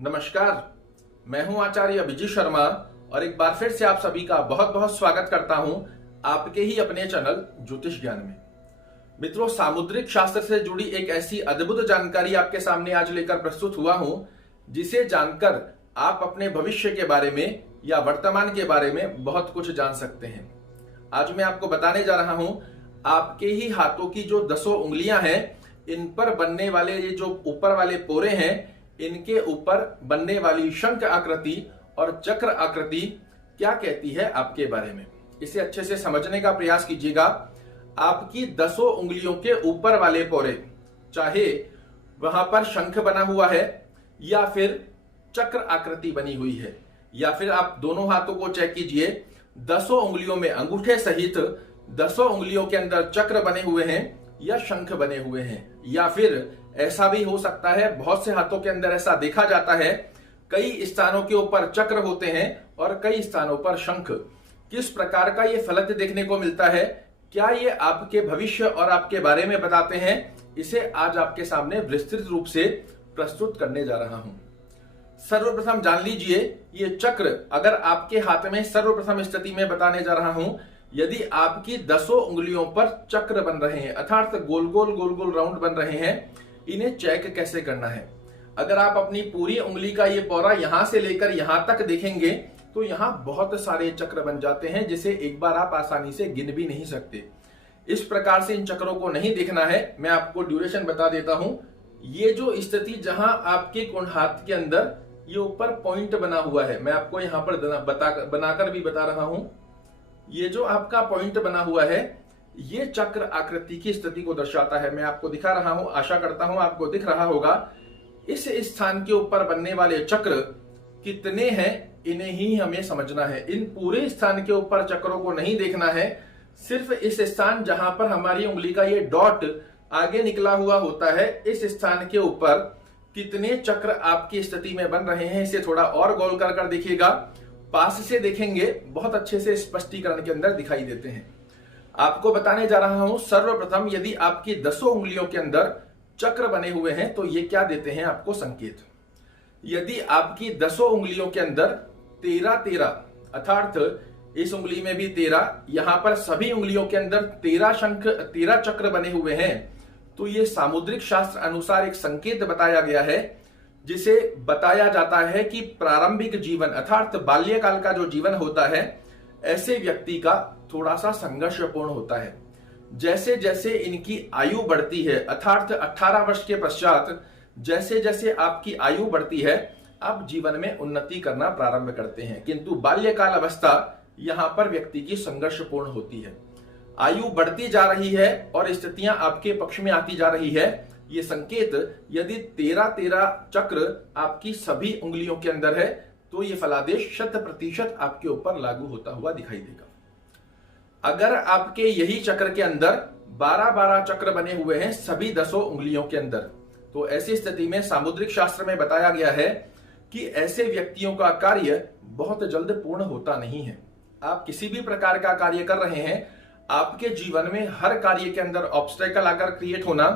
नमस्कार, मैं हूं आचार्य अभिजीत शर्मा और एक बार फिर से आप सभी का बहुत बहुत स्वागत करता हूं आपके ही अपने चैनल ज्योतिष ज्ञान में। मित्रों, सामुद्रिक शास्त्र से जुड़ी एक ऐसी अद्भुत जानकारी आपके सामने आज लेकर प्रस्तुत हुआ हूं जिसे जानकर आप अपने भविष्य के बारे में या वर्तमान के बारे में बहुत कुछ जान सकते हैं। आज मैं आपको बताने जा रहा हूं आपके ही हाथों की जो 10 उंगलियां हैं, इन पर बनने वाले ये जो ऊपर वाले पोरे हैं, इनके ऊपर बनने वाली शंख आकृति और चक्र आकृति क्या कहती है आपके बारे में। इसे अच्छे से समझने का प्रयास कीजिएगा। आपकी 10 उंगलियों के ऊपर वाले पोरे, चाहे वहां पर शंख बना हुआ है या फिर चक्र आकृति बनी हुई है, या फिर आप दोनों हाथों को चेक कीजिए, 10 उंगलियों में अंगूठे सहित 10 उंगलियों के अंदर चक्र बने हुए हैं या शंख बने हुए हैं, या फिर ऐसा भी हो सकता है, बहुत से हाथों के अंदर ऐसा देखा जाता है, कई स्थानों के ऊपर चक्र होते हैं और कई स्थानों पर शंख। किस प्रकार का ये फलक देखने को मिलता है, क्या ये आपके भविष्य और आपके बारे में बताते हैं, इसे आज आपके सामने विस्तृत रूप से प्रस्तुत करने जा रहा हूं। सर्वप्रथम जान लीजिए, ये चक्र अगर आपके हाथ में सर्वप्रथम स्थिति में बताने जा रहा हूं, यदि आपकी 10 उंगलियों पर चक्र बन रहे हैं, अर्थात गोल गोल राउंड बन रहे हैं, इन्हें चेक कैसे करना है। अगर आप अपनी पूरी उंगली का ये पौरा यहां से लेकर यहां तक देखेंगे तो यहां बहुत सारे चक्र बन जाते हैं, जिसे एक बार आप आसानी से गिन भी नहीं सकते। इस प्रकार से इन चक्रों को नहीं देखना है। मैं आपको ड्यूरेशन बता देता हूं। ये जो स्थिति जहां आपके हाथ के अंदर ये ऊपर पॉइंट बना हुआ है, मैं आपको यहां पर बनाकर भी बता रहा हूं। ये जो आपका पॉइंट बना हुआ है, ये चक्र आकृति की स्थिति को दर्शाता है। मैं आपको दिखा रहा हूं, आशा करता हूं आपको दिख रहा होगा। इस स्थान के ऊपर बनने वाले चक्र कितने हैं, इन्हें ही हमें समझना है। इन पूरे स्थान के ऊपर चक्रों को नहीं देखना है, सिर्फ इस स्थान जहां पर हमारी उंगली का ये डॉट आगे निकला हुआ होता है, इस स्थान के ऊपर कितने चक्र आपकी स्थिति में बन रहे हैं, इसे थोड़ा और गौर कर देखिएगा। पास से देखेंगे बहुत अच्छे से स्पष्टीकरण के अंदर दिखाई देते हैं। आपको बताने जा रहा हूं, सर्वप्रथम यदि आपकी 10 उंगलियों के अंदर चक्र बने हुए हैं तो ये क्या देते हैं आपको संकेत। यदि आपकी 10 उंगलियों के अंदर 13 अर्थात इस उंगली में भी 13, यहां पर सभी उंगलियों के अंदर 13 चक्र बने हुए हैं, तो ये सामुद्रिक शास्त्र अनुसार एक संकेत बताया गया है, जिसे बताया जाता है कि प्रारंभिक जीवन अर्थात बाल्यकाल का जो जीवन होता है, ऐसे व्यक्ति का थोड़ा सा संघर्षपूर्ण होता है। जैसे जैसे इनकी आयु बढ़ती है, अर्थात 18 वर्ष के पश्चात जैसे जैसे आपकी आयु बढ़ती है, आप जीवन में उन्नति करना प्रारंभ करते हैं, किंतु बाल्यकाल अवस्था यहां पर व्यक्ति की संघर्षपूर्ण होती है। आयु बढ़ती जा रही है और स्थितियां आपके पक्ष में आती जा रही है। ये संकेत यदि 13 चक्र आपकी सभी उंगलियों के अंदर है तो ये फलादेश 100% आपके ऊपर लागू होता हुआ दिखाई देगा। अगर आपके यही चक्र के अंदर 12 चक्र बने हुए हैं सभी 10 उंगलियों के अंदर, तो ऐसी स्थिति में सामुद्रिक शास्त्र में बताया गया है कि ऐसे व्यक्तियों का कार्य बहुत जल्द पूर्ण होता नहीं है। आप किसी भी प्रकार का कार्य कर रहे हैं, आपके जीवन में हर कार्य के अंदर ऑब्स्टेकल आकर क्रिएट होना,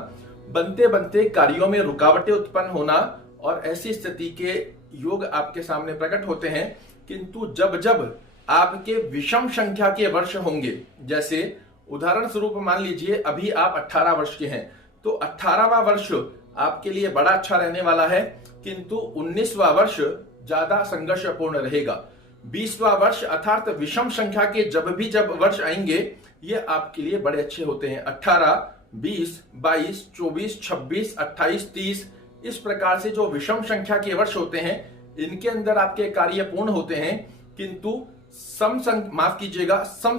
बनते बनते कार्यों में रुकावटें उत्पन्न होना, और ऐसी स्थिति के योग आपके सामने प्रकट होते हैं। किंतु जब जब आपके विषम संख्या के वर्ष होंगे, जैसे उदाहरण स्वरूप मान लीजिए अभी आप 18 वर्ष के हैं, तो 18वां वर्ष आपके लिए बड़ा अच्छा रहने वाला है, किंतु 19वां वर्ष ज्यादा संघर्षपूर्ण रहेगा। 20वां वर्ष अर्थात विषम संख्या के जब वर्ष आएंगे, ये आपके लिए बड़े अच्छे होते हैं। 18, 20, 22, 24, 26, 28, 30, इस प्रकार से जो विषम संख्या के वर्ष होते हैं, इनके अंदर आपके कार्य पूर्ण होते हैं। किंतु सम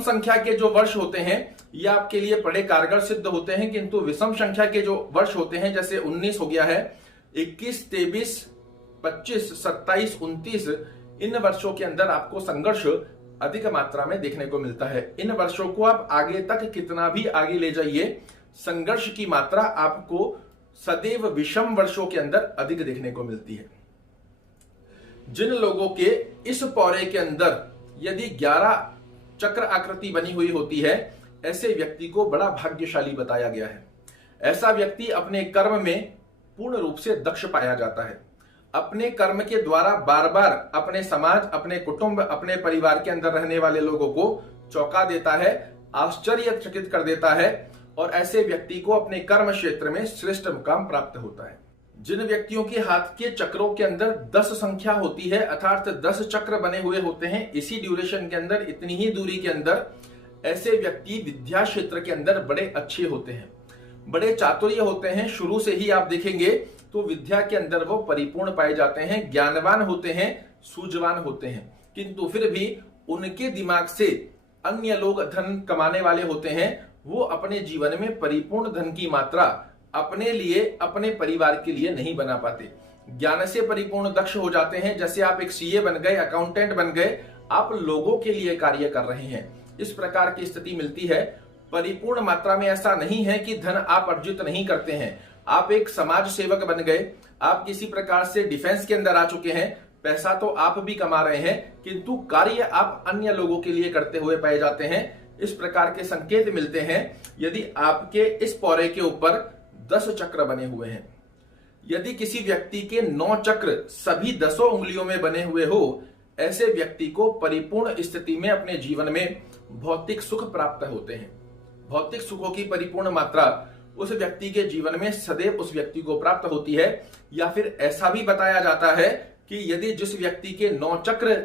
संख्या के जो वर्ष होते हैं, ये आपके लिए बड़े कारगर सिद्ध होते हैं, किंतु विषम संख्या के जो वर्ष होते हैं, जैसे 19 हो गया है, 21, 23, 25, 27, 29, इन वर्षों के अंदर आपको संघर्ष अधिक मात्रा में देखने को मिलता है। इन वर्षों को आप आगे तक कितना भी आगे ले जाइए, संघर्ष की मात्रा आपको सदैव विषम वर्षों के अंदर अधिक देखने को मिलती है। जिन लोगों के इस पौरे के अंदर यदि 11 चक्र आकृति बनी हुई होती है, ऐसे व्यक्ति को बड़ा भाग्यशाली बताया गया है। ऐसा व्यक्ति अपने कर्म में पूर्ण रूप से दक्ष पाया जाता है। अपने कर्म के द्वारा बार बार अपने समाज, अपने कुटुंब, अपने परिवार के अंदर रहने वाले लोगों को चौंका देता है, आश्चर्यचकित कर देता है और ऐसे व्यक्ति को अपने कर्म क्षेत्र में श्रेष्ठ मुकाम प्राप्त होता है। जिन व्यक्तियों के हाथ के चक्रों के अंदर 10 संख्या होती है, अर्थात 10 चक्र बने हुए होते हैं, इसी ड्यूरेशन के अंदर, इतनी ही दूरी के अंदर, ऐसे व्यक्ति विद्या क्षेत्र के अंदर बड़े अच्छे होते हैं, बड़े चातुर्य होते हैं। शुरू से ही आप देखेंगे तो विद्या के अंदर वो परिपूर्ण पाए जाते हैं, ज्ञानवान होते हैं, सूझवान होते हैं, किंतु फिर भी उनके दिमाग से अन्य लोग धन कमाने वाले होते हैं, वो अपने जीवन में परिपूर्ण धन की मात्रा अपने लिए, अपने परिवार के लिए नहीं बना पाते। ज्ञान से परिपूर्ण दक्ष हो जाते हैं, जैसे आप एक सीए बन गए, अकाउंटेंट बन गए, आप लोगों के लिए कार्य कर रहे हैं, इस प्रकार की स्थिति मिलती है। परिपूर्ण मात्रा में ऐसा नहीं है कि धन आप अर्जित नहीं करते हैं, आप एक समाज सेवक बन गए, आप किसी प्रकार से डिफेंस के अंदर आ चुके हैं, पैसा तो आप भी कमा रहे हैं, किंतु कार्य आप अन्य लोगों के लिए करते हुए पाए जाते हैं। इस प्रकार के संकेत मिलते हैं यदि आपके इस पौरे के ऊपर 10 चक्र बने हुए हैं। यदि किसी व्यक्ति के 9 चक्र सभी 10 उंगलियों में बने हुए हो, ऐसे व्यक्ति को परिपूर्ण स्थिति में अपने जीवन में भौतिक सुख प्राप्त होते हैं। भौतिक सुखों की परिपूर्ण मात्रा उस व्यक्ति के जीवन में सदैव उस व्यक्ति को प्राप्त होती है। या फिर ऐसा भी बताया जाता है कि यदि जिस व्यक्ति के 9 चक्र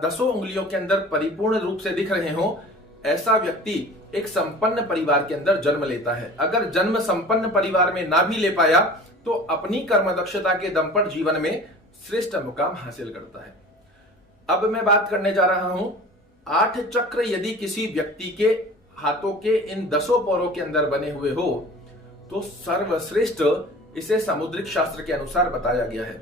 10 उंगलियों के अंदर परिपूर्ण रूप से दिख रहे हो, ऐसा व्यक्ति एक संपन्न परिवार के अंदर जन्म लेता है। अगर जन्म संपन्न परिवार में ना भी ले पाया तो अपनी कर्म दक्षता के दम पर जीवन में श्रेष्ठ मुकाम हासिल करता है। अब मैं बात करने जा रहा हूं 8 चक्र यदि किसी व्यक्ति के हाथों के इन 10 पौरों के अंदर बने हुए हो तो सर्वश्रेष्ठ इसे सामुद्रिक शास्त्र के अनुसार बताया गया है।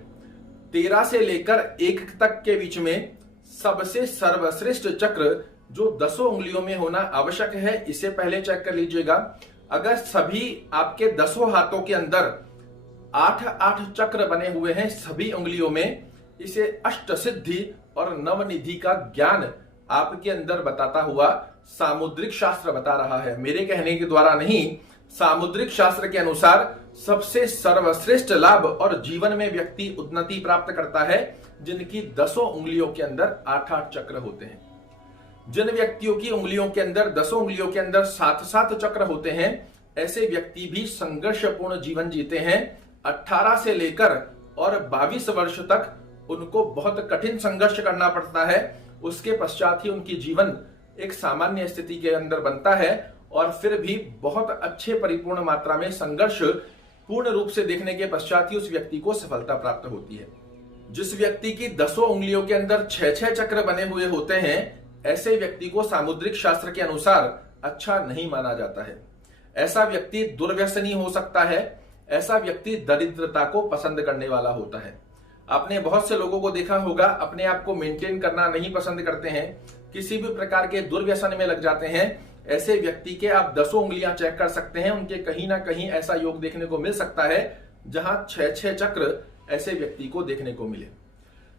13 से लेकर 1 तक के बीच में सबसे सर्वश्रेष्ठ चक्र जो 10 उंगलियों में होना आवश्यक है, इसे पहले चेक कर लीजिएगा। अगर सभी आपके 10 हाथों के अंदर 8 चक्र बने हुए हैं सभी उंगलियों में, इसे अष्ट सिद्धि और नवनिधि का ज्ञान आपके अंदर बताता हुआ सामुद्रिक शास्त्र बता रहा है। मेरे कहने के द्वारा नहीं, सामुद्रिक शास्त्र के अनुसार सबसे सर्वश्रेष्ठ लाभ और जीवन में व्यक्ति उन्नति प्राप्त करता है जिनकी 10 उंगलियों के अंदर 8 चक्र होते हैं। जिन व्यक्तियों की उंगलियों के अंदर 10 उंगलियों के अंदर 7 चक्र होते हैं, ऐसे व्यक्ति भी संघर्षपूर्ण जीवन जीते हैं। 18 से लेकर और 22 वर्ष तक उनको बहुत कठिन संघर्ष करना पड़ता है, उसके पश्चात ही उनकी जीवन एक सामान्य स्थिति के अंदर बनता है और फिर भी बहुत अच्छे परिपूर्ण मात्रा में संघर्ष पूर्ण रूप से देखने के पश्चात ही उस व्यक्ति को सफलता प्राप्त होती है। जिस व्यक्ति की 10 उंगलियों के अंदर 6 चक्र बने हुए होते हैं, ऐसे व्यक्ति को सामुद्रिक शास्त्र के अनुसार अच्छा नहीं माना जाता है। ऐसा व्यक्ति दुर्व्यसनी हो सकता है, ऐसा व्यक्ति दरिद्रता को पसंद करने वाला होता है। आपने बहुत से लोगों को देखा होगा, अपने आप को मेंटेन करना नहीं पसंद करते हैं, किसी भी प्रकार के दुर्व्यसन में लग जाते हैं। ऐसे व्यक्ति के आप 10 उंगलियां चेक कर सकते हैं, उनके कहीं ना कहीं ऐसा योग देखने को मिल सकता है जहां 6 चक्र ऐसे व्यक्ति को देखने को मिले।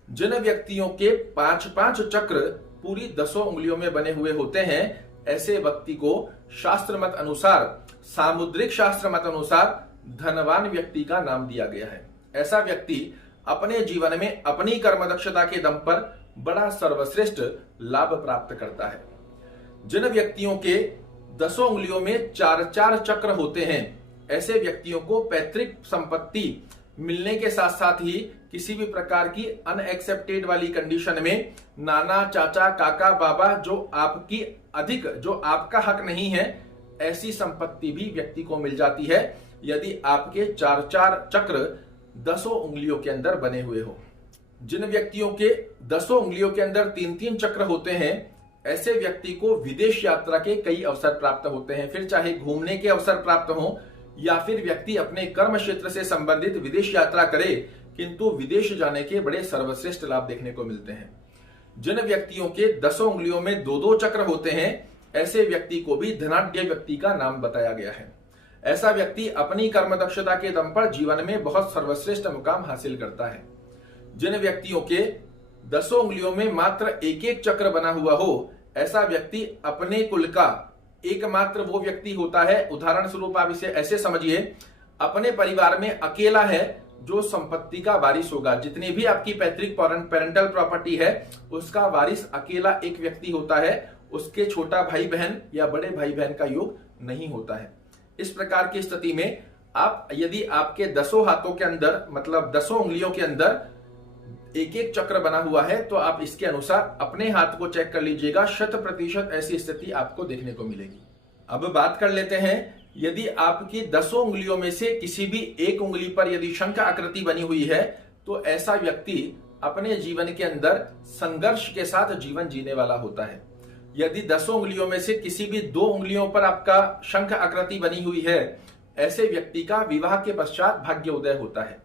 जिन व्यक्तियों के 5 चक्र पूरी 10 उंगलियों में बने हुए होते हैं, ऐसे व्यक्ति को शास्त्र मत अनुसार, सामुद्रिक शास्त्र मत अनुसार धनवान व्यक्ति का नाम दिया गया है। ऐसा व्यक्ति अपने जीवन में अपनी कर्म दक्षता के दम पर बड़ा सर्वश्रेष्ठ लाभ प्राप्त करता है। जिन व्यक्तियों के 10 उंगलियों में 4 चक्र होते हैं, ऐसे व्यक्तियों को पैतृक संपत्ति मिलने के साथ साथ ही किसी भी प्रकार की अनएक्सेप्टेड वाली कंडीशन में नाना, चाचा, काका, बाबा जो आपका हक नहीं है, ऐसी संपत्ति भी व्यक्ति को मिल जाती है यदि आपके 4 चक्र 10 उंगलियों के अंदर बने हुए हो। जिन व्यक्तियों के 10 उंगलियों के अंदर 3 चक्र होते हैं, ऐसे व्यक्ति को विदेश यात्रा के कई अवसर प्राप्त होते हैं। फिर चाहे घूमने के अवसर प्राप्त हो या फिर व्यक्ति अपने कर्म क्षेत्र से संबंधित विदेश यात्रा करे, किंतु विदेश जाने के बड़े सर्वश्रेष्ठ लाभ देखने को मिलते हैं। जिन व्यक्तियों के 10 उंगलियों में 2 चक्र होते हैं, ऐसे व्यक्ति को भी धनाढ्य व्यक्ति का नाम बताया गया है। ऐसा व्यक्ति अपनी कर्म दक्षता के दम पर जीवन में बहुत सर्वश्रेष्ठ मुकाम हासिल करता है। जिन व्यक्तियों के 10 उंगलियों में मात्र 1 चक्र बना हुआ हो, ऐसा व्यक्ति अपने कुल का एकमात्र वो व्यक्ति होता है। उदाहरण स्वरूप आप इसे ऐसे समझिए, अपने परिवार में अकेला है जो संपत्ति का वारिस होगा, जितनी भी आपकी पैतृक पेरेंटल प्रॉपर्टी है उसका वारिस अकेला एक व्यक्ति होता है, उसके छोटा भाई बहन या बड़े भाई बहन का योग नहीं होता है। इस प्रकार की स्थिति में आप यदि आपके 10 हाथों के अंदर मतलब 10 उंगलियों के अंदर एक एक चक्र बना हुआ है तो आप इसके अनुसार अपने हाथ को चेक कर लीजिएगा, 100% ऐसी स्थिति आपको देखने को मिलेगी। अब बात कर लेते हैं, यदि आपकी 10 उंगलियों में से किसी भी एक उंगली पर यदि शंख आकृति बनी हुई है तो ऐसा व्यक्ति अपने जीवन के अंदर संघर्ष के साथ जीवन जीने वाला होता है। यदि 10 उंगलियों में से किसी भी 2 उंगलियों पर आपका शंख आकृति बनी हुई है, ऐसे व्यक्ति का विवाह के पश्चात भाग्य उदय होता है।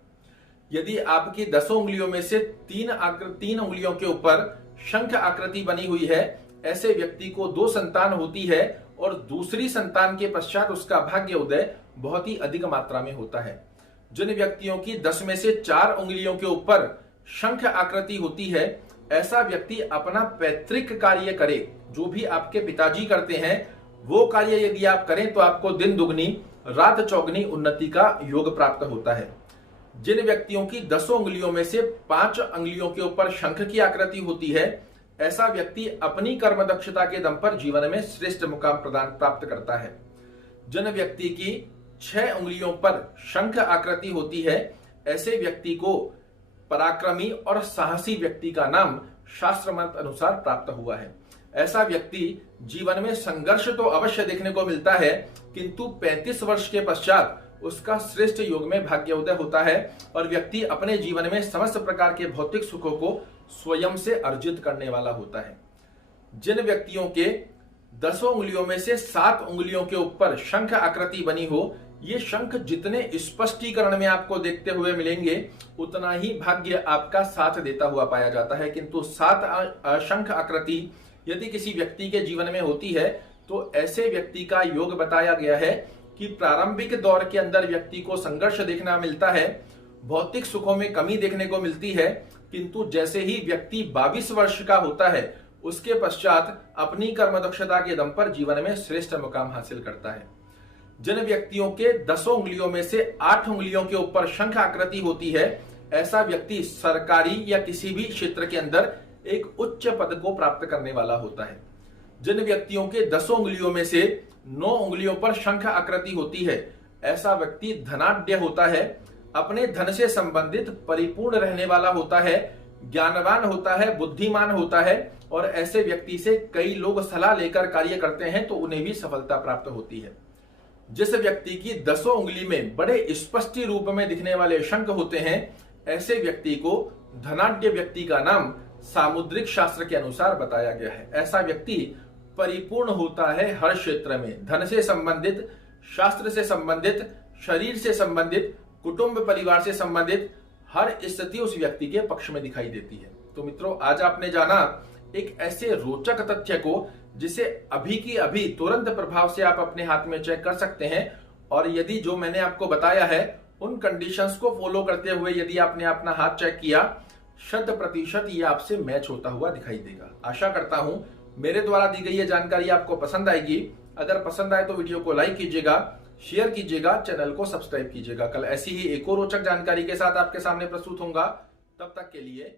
यदि आपकी 10 उंगलियों में से 3 उंगलियों के ऊपर शंख आकृति बनी हुई है, ऐसे व्यक्ति को 2 संतान होती है और दूसरी संतान के पश्चात उसका भाग्य उदय बहुत ही अधिक मात्रा में होता है। जिन व्यक्तियों की 10 में से 4 उंगलियों के ऊपर शंख आकृति होती है, ऐसा व्यक्ति अपना पैतृक कार्य करे, जो भी आपके पिताजी करते हैं वो कार्य यदि आप करें तो आपको दिन दुगनी रात चौगनी उन्नति का योग प्राप्त होता है। जिन व्यक्तियों की 10 उंगलियों में से 5 उंगलियों के ऊपर शंख की आकृति होती है, ऐसा व्यक्ति अपनी कर्म दक्षता के दम पर जीवन में श्रेष्ठ मुकाम प्राप्त करता है। जिन व्यक्ति की 6 उंगलियों पर शंख आकृति होती है, ऐसे व्यक्ति को पराक्रमी और साहसी व्यक्ति का नाम शास्त्र मत अनुसार प्राप्त हुआ है। ऐसा व्यक्ति जीवन में संघर्ष तो अवश्य देखने को मिलता है, किंतु 35 वर्ष के पश्चात उसका श्रेष्ठ योग में भाग्य उदय होता है और व्यक्ति अपने जीवन में समस्त प्रकार के भौतिक सुखों को स्वयं से अर्जित करने वाला होता है। जिन व्यक्तियों के 10 उंगलियों में से 7 उंगलियों के ऊपर शंख आकृति बनी हो, ये शंख जितने स्पष्टीकरण में आपको देखते हुए मिलेंगे उतना ही भाग्य आपका साथ देता हुआ पाया जाता है। किंतु 7 शंख आकृति यदि किसी व्यक्ति के जीवन में होती है तो ऐसे व्यक्ति का योग बताया गया है कि प्रारंभिक दौर के अंदर व्यक्ति को संघर्ष देखना मिलता है, भौतिक सुखों में कमी देखने को मिलती है, किंतु जैसे ही व्यक्ति 22 वर्ष का होता है उसके पश्चात अपनी कर्म दक्षता के दम पर जीवन में श्रेष्ठ मुकाम हासिल करता है। जिन व्यक्तियों के 10 उंगलियों में से 8 उंगलियों के ऊपर शंख आकृति होती है, ऐसा व्यक्ति सरकारी या किसी भी क्षेत्र के अंदर एक उच्च पद को प्राप्त करने वाला होता है। जिन व्यक्तियों के 10 उंगलियों में से 9 उंगलियों पर शंख आकृति होती है, ऐसा व्यक्ति धनाढ्य होता है, अपने धन से संबंधित परिपूर्ण रहने वाला होता है, ज्ञानवान होता है, बुद्धिमान होता है और ऐसे व्यक्ति से कई लोग सलाह लेकर कार्य करते हैं तो उन्हें भी सफलता प्राप्त होती है। जिस व्यक्ति की 10 उंगली में बड़े स्पष्ट रूप में दिखने वाले शंख होते हैं, ऐसे व्यक्ति को धनाढ्य व्यक्ति का नाम सामुद्रिक शास्त्र के अनुसार बताया गया है। ऐसा व्यक्ति परिपूर्ण होता है हर क्षेत्र में, धन से संबंधित, शास्त्र से संबंधित, शरीर से संबंधित, कुटुंब परिवार से संबंधित हर स्थिति उस व्यक्ति के पक्ष में दिखाई देती है। तो मित्रों, आज आपने जाना एक ऐसे रोचक तथ्य को जिसे अभी की अभी तुरंत प्रभाव से आप अपने हाथ में चेक कर सकते हैं और यदि जो मैंने आपको बताया है उन कंडीशंस को फॉलो करते हुए यदि आपने अपना हाथ चेक किया, 100% ये आपसे मैच होता हुआ दिखाई देगा। आशा करता हूं मेरे द्वारा दी गई ये जानकारी आपको पसंद आएगी। अगर पसंद आए तो वीडियो को लाइक कीजिएगा, शेयर कीजिएगा, चैनल को सब्सक्राइब कीजिएगा। कल ऐसी ही एक और रोचक जानकारी के साथ आपके सामने प्रस्तुत होऊंगा। तब तक के लिए